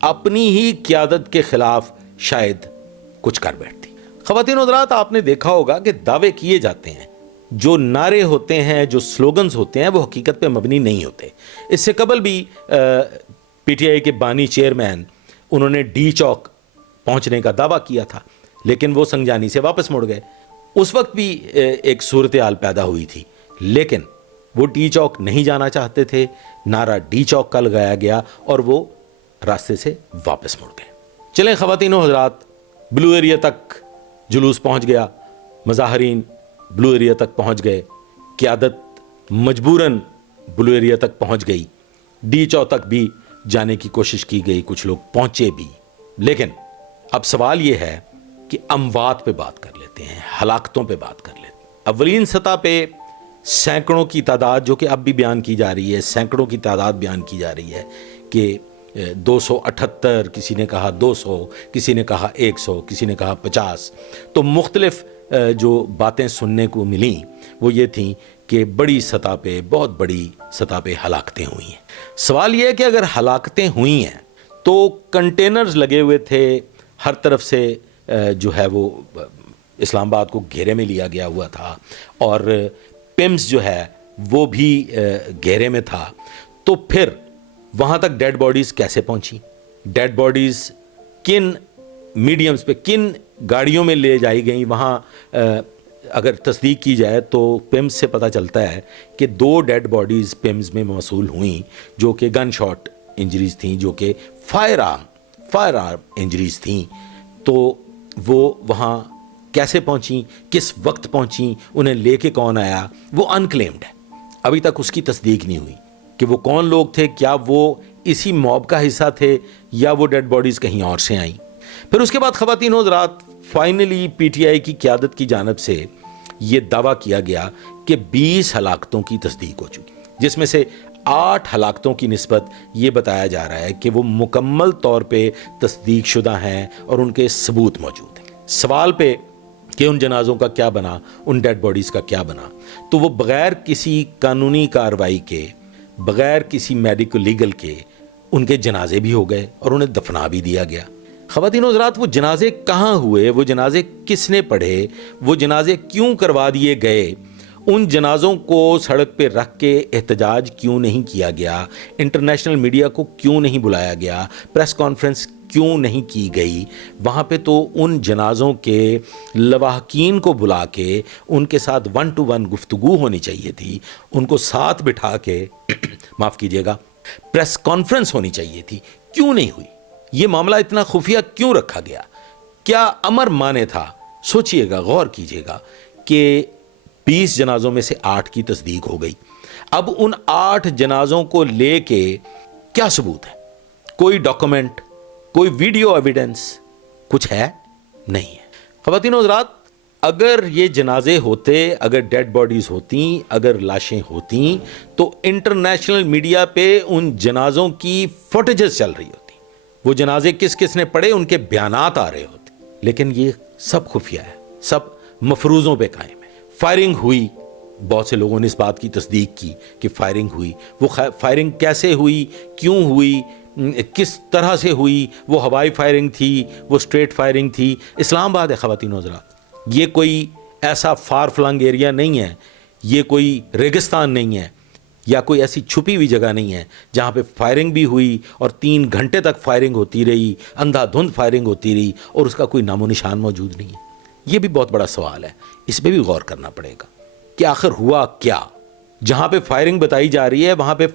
اپنی ہی قیادت کے خلاف شاید کچھ کر بیٹھتی۔ خواتین و حضرات، آپ نے دیکھا ہوگا کہ دعوے کیے جاتے ہیں، جو نعرے ہوتے ہیں، جو سلوگنز ہوتے ہیں، وہ حقیقت پہ مبنی نہیں ہوتے۔ اس سے قبل بھی پی ٹی آئی کے بانی چیئرمین انہوں نے ڈی چوک پہنچنے کا دعویٰ کیا تھا، لیکن وہ سنجانی سے واپس مڑ گئے۔ اس وقت بھی ایک صورتحال پیدا ہوئی تھی، لیکن وہ ڈی چوک نہیں جانا چاہتے تھے، نعرہ ڈی چوک کا لگایا گیا اور وہ راستے سے واپس مڑ گئے۔ چلیں خواتین و حضرات، بلو ایریا تک جلوس پہنچ گیا، مظاہرین بلو ایریا تک پہنچ گئے، قیادت مجبوراً بلو ایریا تک پہنچ گئی، ڈی چوک تک بھی جانے کی کوشش کی گئی، کچھ لوگ پہنچے بھی۔ لیکن اب سوال یہ ہے کہ اموات پہ بات کر لیتے ہیں، ہلاکتوں پہ بات کر لیتے ہیں۔ اولین سطح پہ سینکڑوں کی تعداد، جو کہ اب بھی بیان کی جا رہی ہے، سینکڑوں کی تعداد بیان کی جا رہی ہے کہ 278، کسی نے کہا 200، کسی نے کہا 100، کسی نے کہا 50۔ تو مختلف جو باتیں سننے کو ملیں وہ یہ تھیں کہ بڑی سطح پہ، بہت بڑی سطح پہ ہلاکتیں ہوئی ہیں۔ سوال یہ ہے کہ اگر ہلاکتیں ہوئی ہیں تو کنٹینرز لگے ہوئے تھے ہر طرف سے، جو ہے وہ اسلام آباد کو گھیرے میں لیا گیا ہوا تھا، اور پمز جو ہے وہ بھی گھیرے میں تھا، تو پھر وہاں تک ڈیڈ باڈیز کیسے پہنچی؟ ڈیڈ باڈیز کن میڈیمز پہ، کن گاڑیوں میں لے جائی گئیں؟ وہاں اگر تصدیق کی جائے تو پمز سے پتہ چلتا ہے کہ 2 ڈیڈ باڈیز پمز میں موصول ہوئیں، جو کہ گن شاٹ انجریز تھیں، جو کہ فائر آرم انجریز تھیں۔ تو وہ وہاں کیسے پہنچیں، کس وقت پہنچیں، انہیں لے کے کون آیا، وہ انکلیمڈ ہے۔ ابھی تک اس کی تصدیق نہیں ہوئی کہ وہ کون لوگ تھے، کیا وہ اسی موب کا حصہ تھے یا وہ ڈیڈ باڈیز کہیں اور سے آئیں۔ پھر اس کے بعد خواتین و حضرات، فائنلی پی ٹی آئی کی قیادت کی جانب سے یہ دعویٰ کیا گیا کہ 20 ہلاکتوں کی تصدیق ہو چکی، جس میں سے 8 ہلاکتوں کی نسبت یہ بتایا جا رہا ہے کہ وہ مکمل طور پہ تصدیق شدہ ہیں اور ان کے ثبوت موجود ہیں۔ سوال پہ کہ ان جنازوں کا کیا بنا، ان ڈیڈ باڈیز کا کیا بنا، تو وہ بغیر کسی قانونی کارروائی کے، بغیر کسی میڈیکل لیگل کے، ان کے جنازے بھی ہو گئے اور انہیں دفنا بھی دیا گیا۔ خواتین و حضرات، وہ جنازے کہاں ہوئے، وہ جنازے کس نے پڑھے، وہ جنازے کیوں کروا دیے گئے، ان جنازوں کو سڑک پہ رکھ کے احتجاج کیوں نہیں کیا گیا، انٹرنیشنل میڈیا کو کیوں نہیں بلایا گیا، پریس کانفرنس کیوں نہیں کی گئی؟ وہاں پہ تو ان جنازوں کے لواحقین کو بلا کے ان کے ساتھ 1 to 1 گفتگو ہونی چاہیے تھی، ان کو ساتھ بٹھا کے معاف کیجیے گا، پریس کانفرنس ہونی چاہیے تھی، کیوں نہیں ہوئی؟ یہ معاملہ اتنا خفیہ کیوں رکھا گیا؟ کیا امر مانے تھا؟ سوچئے گا، غور کیجیے گا کہ 20 جنازوں میں سے 8 کی تصدیق ہو گئی۔ اب ان 8 جنازوں کو لے کے کیا ثبوت ہے؟ کوئی ڈاکومنٹ، کوئی ویڈیو ایویڈنس، کچھ ہے؟ نہیں ہے۔ خواتین و حضرات، اگر یہ جنازے ہوتے، اگر ڈیڈ باڈیز ہوتیں، اگر لاشیں ہوتیں، تو انٹرنیشنل میڈیا پہ ان جنازوں کی فوٹیجز چل رہی ہوتی، وہ جنازے کس کس نے پڑھے، ان کے بیانات آ رہے ہوتے، لیکن یہ سب خفیہ ہے، سب مفروضوں پہ قائم ہے۔ فائرنگ ہوئی، بہت سے لوگوں نے اس بات کی تصدیق کی کہ فائرنگ ہوئی، وہ فائرنگ کیسے ہوئی، کیوں ہوئی، کس طرح سے ہوئی، وہ ہوائی فائرنگ تھی، وہ اسٹریٹ فائرنگ تھی۔ اسلام آباد ہے خواتین و حضرات، یہ کوئی ایسا فار فلنگ ایریا نہیں ہے، یہ کوئی ریگستان نہیں ہے، یا کوئی ایسی چھپی ہوئی جگہ نہیں ہے جہاں پہ فائرنگ بھی ہوئی اور 3 گھنٹے تک فائرنگ ہوتی رہی، اندھا دھند فائرنگ ہوتی رہی اور اس کا کوئی نام و نشان موجود نہیں ہے۔ یہ بھی بہت بڑا سوال ہے، اس پہ بھی غور کرنا پڑے گا کہ آخر ہوا کیا۔ جہاں پہ فائرنگ بتائی جا رہی ہے وہاں پہ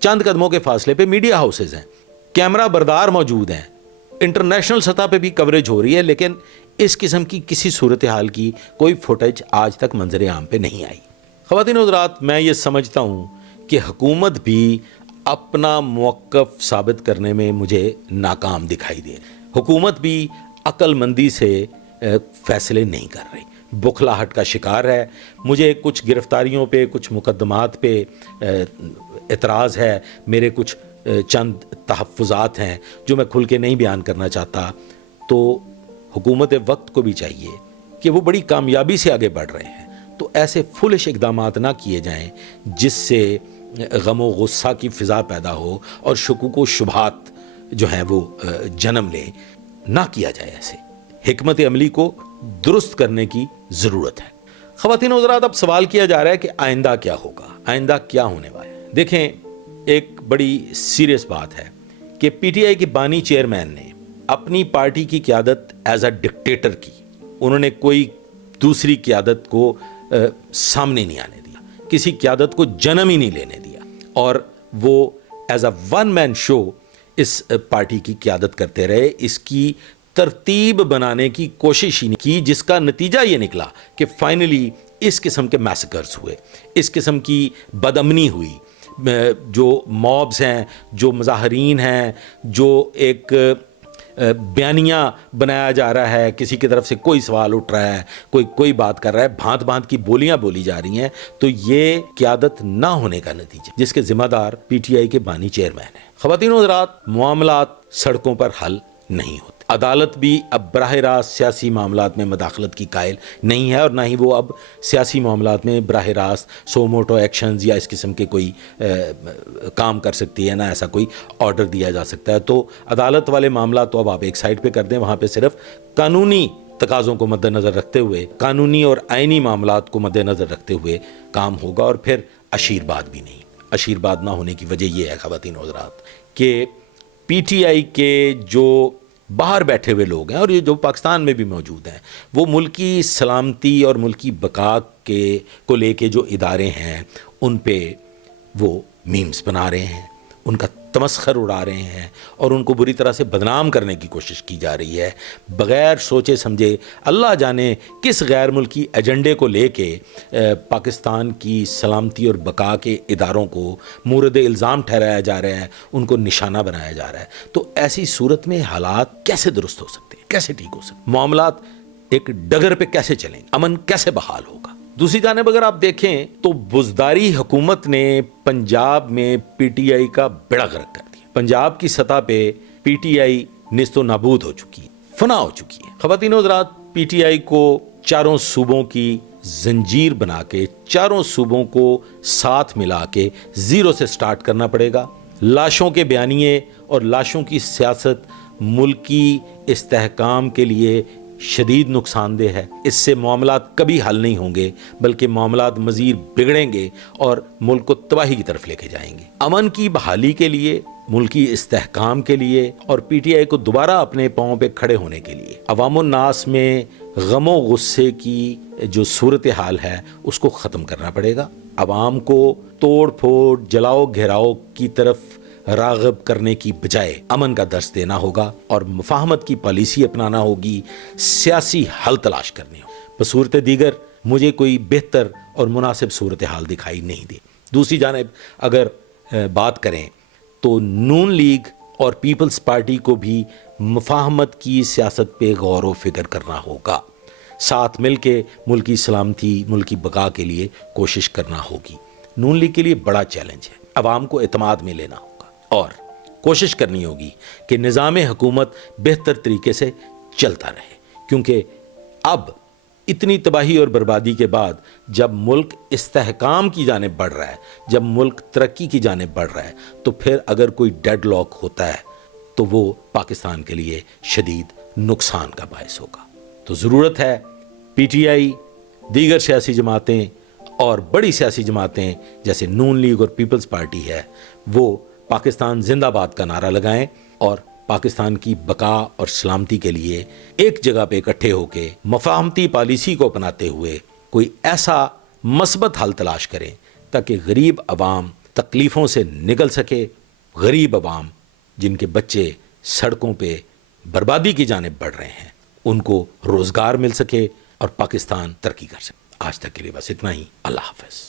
چند قدموں کے فاصلے پہ میڈیا ہاؤسز ہیں، کیمرہ بردار موجود ہیں، انٹرنیشنل سطح پہ بھی کوریج ہو رہی ہے، لیکن اس قسم کی کسی صورتحال کی کوئی فوٹیج آج تک منظر عام پہ نہیں آئی۔ خواتین و حضرات، میں یہ سمجھتا ہوں کہ حکومت بھی اپنا موقف ثابت کرنے میں مجھے ناکام دکھائی دے رہی۔ حکومت بھی عقل مندی سے فیصلے نہیں کر رہی، بخلاہٹ کا شکار ہے۔ مجھے کچھ گرفتاریوں پہ، کچھ مقدمات پہ اعتراض ہے، میرے کچھ چند تحفظات ہیں جو میں کھل کے نہیں بیان کرنا چاہتا۔ تو حکومت وقت کو بھی چاہیے کہ وہ بڑی کامیابی سے آگے بڑھ رہے ہیں، تو ایسے فلش اقدامات نہ کیے جائیں جس سے غم و غصہ کی فضا پیدا ہو اور شکوک و شبہات جو ہیں وہ جنم لیں، نہ کیا جائے ایسے. حکمت عملی کو درست کرنے کی ضرورت ہے. خواتین و حضرات، اب سوال کیا جا رہا ہے کہ آئندہ کیا ہوگا، آئندہ کیا ہونے والا ہے. دیکھیں، ایک بڑی سیریس بات ہے کہ پی ٹی آئی کے بانی چیئرمین نے اپنی پارٹی کی قیادت ایز اے ڈکٹیٹر کی. انہوں نے کوئی دوسری قیادت کو سامنے نہیں آنے دیا، کسی قیادت کو جنم ہی نہیں لینے دیا، اور وہ as a one man show اس پارٹی کی قیادت کرتے رہے. اس کی ترتیب بنانے کی کوشش ہی نہیں کی، جس کا نتیجہ یہ نکلا کہ فائنلی اس قسم کے میسیکرز ہوئے، اس قسم کی بدامنی ہوئی. جو موبز ہیں، جو مظاہرین ہیں، جو ایک بیانیہ بنایا جا رہا ہے، کسی کی طرف سے کوئی سوال اٹھ رہا ہے، کوئی بات کر رہا ہے، بھانت بھانت کی بولیاں بولی جا رہی ہیں. تو یہ قیادت نہ ہونے کا نتیجہ، جس کے ذمہ دار پی ٹی آئی کے بانی چیئرمین ہیں. خواتین و حضرات، معاملات سڑکوں پر حل نہیں ہوتے. عدالت بھی اب براہ راست سیاسی معاملات میں مداخلت کی قائل نہیں ہے، اور نہ ہی وہ اب سیاسی معاملات میں براہ راست سو موٹو ایکشنز یا اس قسم کے کوئی کام کر سکتی ہے، نہ ایسا کوئی آرڈر دیا جا سکتا ہے. تو عدالت والے معاملات تو اب آپ ایک سائڈ پہ کر دیں، وہاں پہ صرف قانونی تقاضوں کو مد نظر رکھتے ہوئے، قانونی اور آئینی معاملات کو مد نظر رکھتے ہوئے کام ہوگا. اور پھر اشیرباد بھی نہیں. اشیرباد نہ ہونے کی وجہ یہ ہے خواتین و حضرات کہ پی ٹی آئی کے جو باہر بیٹھے ہوئے لوگ ہیں، اور یہ جو پاکستان میں بھی موجود ہیں، وہ ملکی سلامتی اور ملکی بقا کو لے کے جو ادارے ہیں، ان پہ وہ میمز بنا رہے ہیں، ان کا تمسخر اڑا رہے ہیں، اور ان کو بری طرح سے بدنام کرنے کی کوشش کی جا رہی ہے، بغیر سوچے سمجھے. اللہ جانے کس غیر ملکی ایجنڈے کو لے کے پاکستان کی سلامتی اور بقا کے اداروں کو مورد الزام ٹھہرایا جا رہا ہے، ان کو نشانہ بنایا جا رہا ہے. تو ایسی صورت میں حالات کیسے درست ہو سکتے ہیں، کیسے ٹھیک ہو سکتے ہیں، معاملات ایک ڈگر پہ کیسے چلیں، امن کیسے بحال ہوگا. دوسری جانب اگر آپ دیکھیں تو بزداری حکومت نے پنجاب میں پی ٹی آئی کا بیڑا غرق کر دیا. پنجاب کی سطح پہ پی ٹی آئی نیست و نابود ہو چکی ہے، فنا ہو چکی ہے. خواتین و حضرات، پی ٹی آئی کو چاروں صوبوں کی زنجیر بنا کے، چاروں صوبوں کو ساتھ ملا کے زیرو سے سٹارٹ کرنا پڑے گا. لاشوں کے بیانیے اور لاشوں کی سیاست ملکی استحکام کے لیے شدید نقصان دہ ہے. اس سے معاملات کبھی حل نہیں ہوں گے، بلکہ معاملات مزید بگڑیں گے اور ملک کو تباہی کی طرف لے کے جائیں گے. امن کی بحالی کے لیے، ملکی استحکام کے لیے، اور پی ٹی آئی کو دوبارہ اپنے پاؤں پہ کھڑے ہونے کے لیے عوام الناس میں غم و غصے کی جو صورتحال ہے اس کو ختم کرنا پڑے گا. عوام کو توڑ پھوڑ، جلاؤ گھیراؤ کی طرف راغب کرنے کی بجائے امن کا درس دینا ہوگا، اور مفاہمت کی پالیسی اپنانا ہوگی، سیاسی حل تلاش کرنے ہو. بصورت دیگر مجھے کوئی بہتر اور مناسب صورتحال دکھائی نہیں دی. دوسری جانب اگر بات کریں تو نون لیگ اور پیپلز پارٹی کو بھی مفاہمت کی سیاست پہ غور و فکر کرنا ہوگا. ساتھ مل کے ملکی سلامتی، ملکی بقا کے لیے کوشش کرنا ہوگی. نون لیگ کے لیے بڑا چیلنج ہے، عوام کو اعتماد میں لینا ہوگا، اور کوشش کرنی ہوگی کہ نظام حکومت بہتر طریقے سے چلتا رہے. کیونکہ اب اتنی تباہی اور بربادی کے بعد جب ملک استحکام کی جانب بڑھ رہا ہے، جب ملک ترقی کی جانب بڑھ رہا ہے، تو پھر اگر کوئی ڈیڈ لاک ہوتا ہے تو وہ پاکستان کے لیے شدید نقصان کا باعث ہوگا. تو ضرورت ہے پی ٹی آئی، دیگر سیاسی جماعتیں اور بڑی سیاسی جماعتیں جیسے نون لیگ اور پیپلز پارٹی ہے، وہ پاکستان زندہ باد کا نعرہ لگائیں اور پاکستان کی بقا اور سلامتی کے لیے ایک جگہ پہ اکٹھے ہو کے مفاہمتی پالیسی کو اپناتے ہوئے کوئی ایسا مثبت حل تلاش کریں تاکہ غریب عوام تکلیفوں سے نکل سکے. غریب عوام جن کے بچے سڑکوں پہ بربادی کی جانب بڑھ رہے ہیں، ان کو روزگار مل سکے اور پاکستان ترقی کر سکے. آج تک کے لیے بس اتنا ہی. اللہ حافظ.